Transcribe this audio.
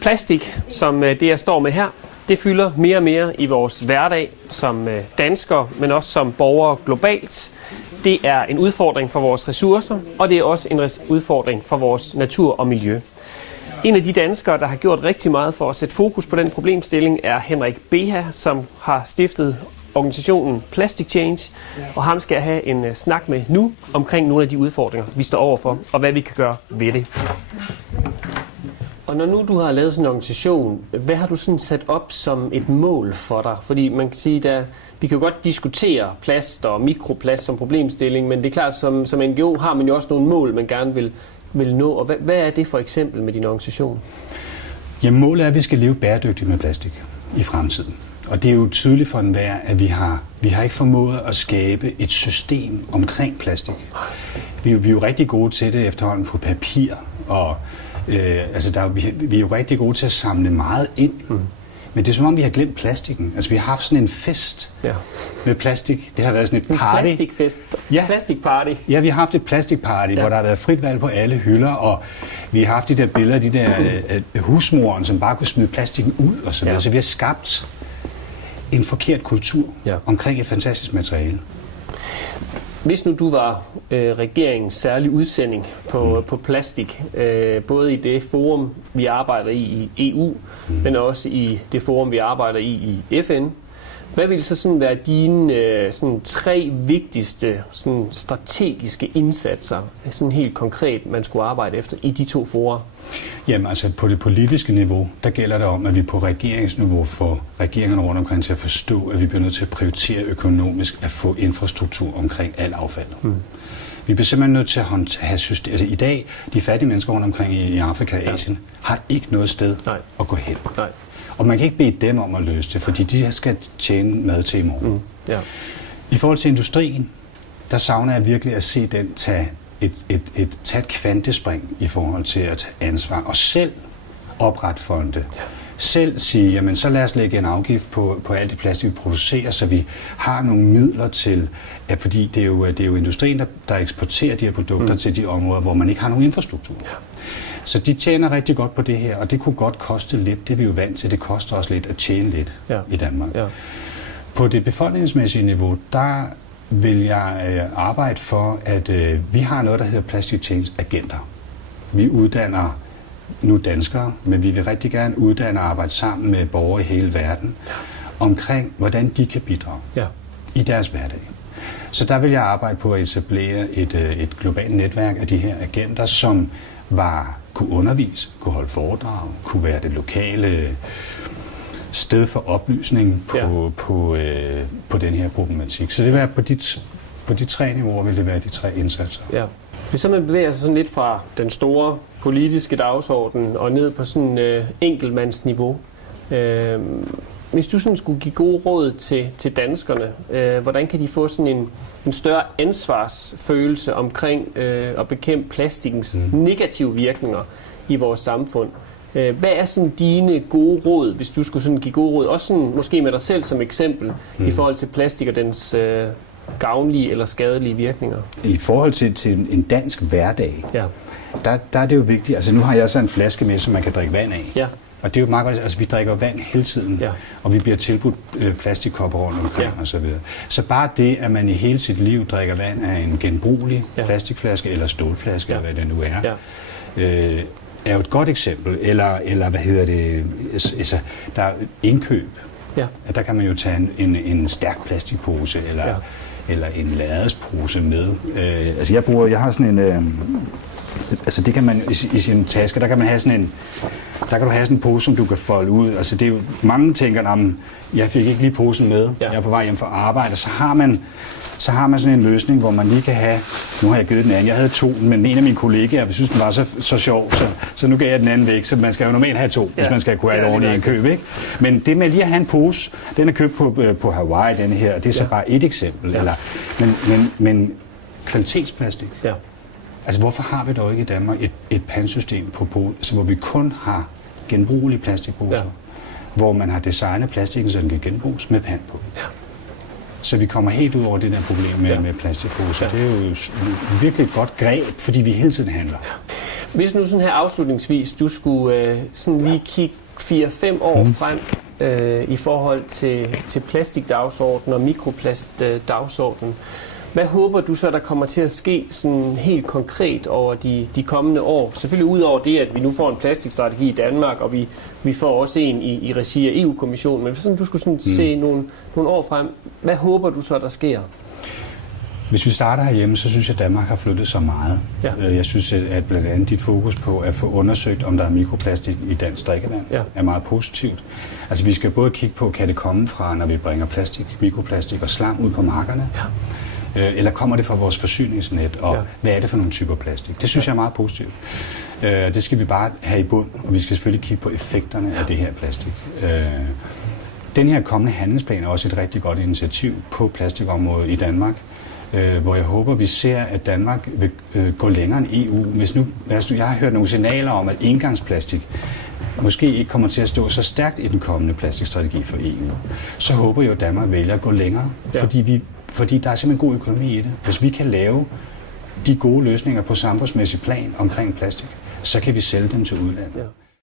Plastik, som det jeg står med her, det fylder mere og mere i vores hverdag som danskere, men også som borgere globalt. Det er en udfordring for vores ressourcer, og det er også en udfordring for vores natur og miljø. En af de danskere, der har gjort rigtig meget for at sætte fokus på den problemstilling, er Henrik Beha, som har stiftet organisationen Plastic Change, og ham skal jeg have en snak med nu omkring nogle af de udfordringer, vi står overfor, og hvad vi kan gøre ved det. Og når nu du har lavet sådan en organisation, hvad har du sådan sat op som et mål for dig? Fordi man kan sige, at vi kan jo godt diskutere plast og mikroplast som problemstilling, men det er klart, som NGO har man jo også nogle mål, man gerne vil nå. Og hvad er det for eksempel med din organisation? Jamen, målet er, at vi skal leve bæredygtigt med plastik i fremtiden. Og det er jo tydeligt for enhver, at vi har ikke formået at skabe et system omkring plastik. Vi er jo rigtig gode til det efterhånden på papir, og vi er jo rigtig gode til at samle meget ind. Men det er som om, vi har glemt plastikken. Altså, vi har haft sådan en fest med plastik. Det har været sådan et party. Plastikfest. Ja. Plastikparty. Ja, vi har haft et plastikparty, hvor der har været frit valg på alle hylder, og vi har haft de der billeder, de der husmoren, som bare kunne smide plastikken ud og så videre. Så vi har skabt en forkert kultur omkring et fantastisk materiale. Hvis nu du var regeringens særlige udsending på plastik, både i det forum, vi arbejder i EU, men også i det forum, vi arbejder i FN, hvad vil så sådan være dine sådan 3 vigtigste sådan strategiske indsatser, sådan helt konkret, man skulle arbejde efter i de 2 fora? Jamen altså på det politiske niveau, der gælder det om, at vi på regeringsniveau får regeringerne rundt omkring til at forstå, at vi bliver nødt til at prioritere økonomisk at få infrastruktur omkring al affaldet. Vi bliver simpelthen nødt til at have system. Altså i dag, de fattige mennesker rundt omkring i Afrika og Asien har ikke noget sted at gå hen. Nej. Og man kan ikke bede dem om at løse det, fordi de skal tjene mad til i morgen. I forhold til industrien, der savner jeg virkelig at se den tage et kvantespring i forhold til at tage ansvar og selv oprette fonde. Selv sige, jamen så lad os lægge en afgift på alt det plastik, vi producerer, så vi har nogle midler til, fordi det er jo industrien, der eksporterer de her produkter til de områder, hvor man ikke har nogen infrastruktur. Så de tjener rigtig godt på det her, og det kunne godt koste lidt. Det er vi jo vant til. Det koster også lidt at tjene lidt i Danmark. På det befolkningsmæssige niveau, der vil jeg arbejde for, at vi har noget, der hedder Plastic Change Agenter. Vi uddanner nu danskere, men vi vil rigtig gerne uddanne og arbejde sammen med borgere i hele verden omkring, hvordan de kan bidrage i deres hverdag. Så der vil jeg arbejde på at etablere et globalt netværk af de her agenter, som kunne undervise, kunne holde foredrag, kunne være det lokale sted for oplysning på den her problematik. Så det vil være på de 3 niveauer, vil det være de 3 indsatser. Ja. Hvis så man bevæger sig sådan lidt fra den store politiske dagsorden og ned på sådan enkeltmandsniveau, hvis du sådan skulle give gode råd til danskerne, hvordan kan de få sådan en større ansvarsfølelse omkring at bekæmpe plastikkens negative virkninger i vores samfund? Hvad er sådan dine gode råd, hvis du skulle sådan give gode råd, også sådan, måske med dig selv som eksempel, i forhold til plastik og dens gavnlige eller skadelige virkninger? I forhold til en dansk hverdag, der er det jo vigtigt. Altså nu har jeg så en flaske med, som man kan drikke vand af. Og det er jo meget godt, altså vi drikker vand hele tiden, og vi bliver tilbudt plastikkopper rundt omkring og så videre. Så bare det, at man i hele sit liv drikker vand af en genbrugelig plastikflaske eller stålflaske, eller hvad det nu er jo et godt eksempel. Eller hvad hedder det, altså der er indkøb. At der kan man jo tage en stærk plastikpose eller en lærredspose med. Altså jeg har sådan en... Altså det kan man i sin taske, der kan du have sådan en pose, som du kan folde ud. Altså det er jo, mange tænker, jeg fik ikke lige posen med, jeg er på vej hjem fra arbejde, så har man sådan en løsning, hvor man lige kan have, nu har jeg givet den anden, jeg havde 2, men en af mine kollegaer, vi synes den var så sjov, så nu gav jeg den anden væk, så man skal jo normalt have 2, hvis man skal kunne have et ordentligt indkøb, ikke? Men det med lige at have en pose, den er købt på Hawaii, denne her, det er så bare et eksempel, men kvalitetsplastik. Altså, hvorfor har vi dog ikke i Danmark et pantsystem altså, hvor vi kun har genbrugelige plastikposer, hvor man har designet plastikken, så den kan genbruges med pant på? Så vi kommer helt ud over det der problem med plastikposer. Det er jo virkelig et godt greb, fordi vi hele tiden handler. Hvis nu sådan her afslutningsvis, du skulle sådan lige kigge 4-5 år frem i forhold til plastikdagsordenen og mikroplastdagsordenen, hvad håber du så, der kommer til at ske sådan helt konkret over de kommende år? Selvfølgelig ud over det, at vi nu får en plastikstrategi i Danmark, og vi får også en i regi af EU-kommissionen, men hvis du skulle sådan se nogle år frem, hvad håber du så, der sker? Hvis vi starter herhjemme, så synes jeg, at Danmark har flyttet så meget. Ja. Jeg synes, at blandt andet dit fokus på at få undersøgt, om der er mikroplastik i dansk drikkevand, er meget positivt. Altså vi skal både kigge på, kan det komme fra, når vi bringer mikroplastik og slam ud på markerne, eller kommer det fra vores forsyningsnet, og hvad er det for nogle typer plastik? Det synes jeg er meget positivt. Det skal vi bare have i bund, og vi skal selvfølgelig kigge på effekterne af det her plastik. Den her kommende handlingsplan er også et rigtig godt initiativ på plastikområdet i Danmark, hvor jeg håber, vi ser, at Danmark vil gå længere end EU. Jeg har hørt nogle signaler om, at engangsplastik måske ikke kommer til at stå så stærkt i den kommende plastikstrategi for EU. Så håber jeg, at Danmark vælger at gå længere, fordi der er simpelthen god økonomi i det. Hvis vi kan lave de gode løsninger på samfundsmæssig plan omkring plastik, så kan vi sælge dem til udlandet. Ja.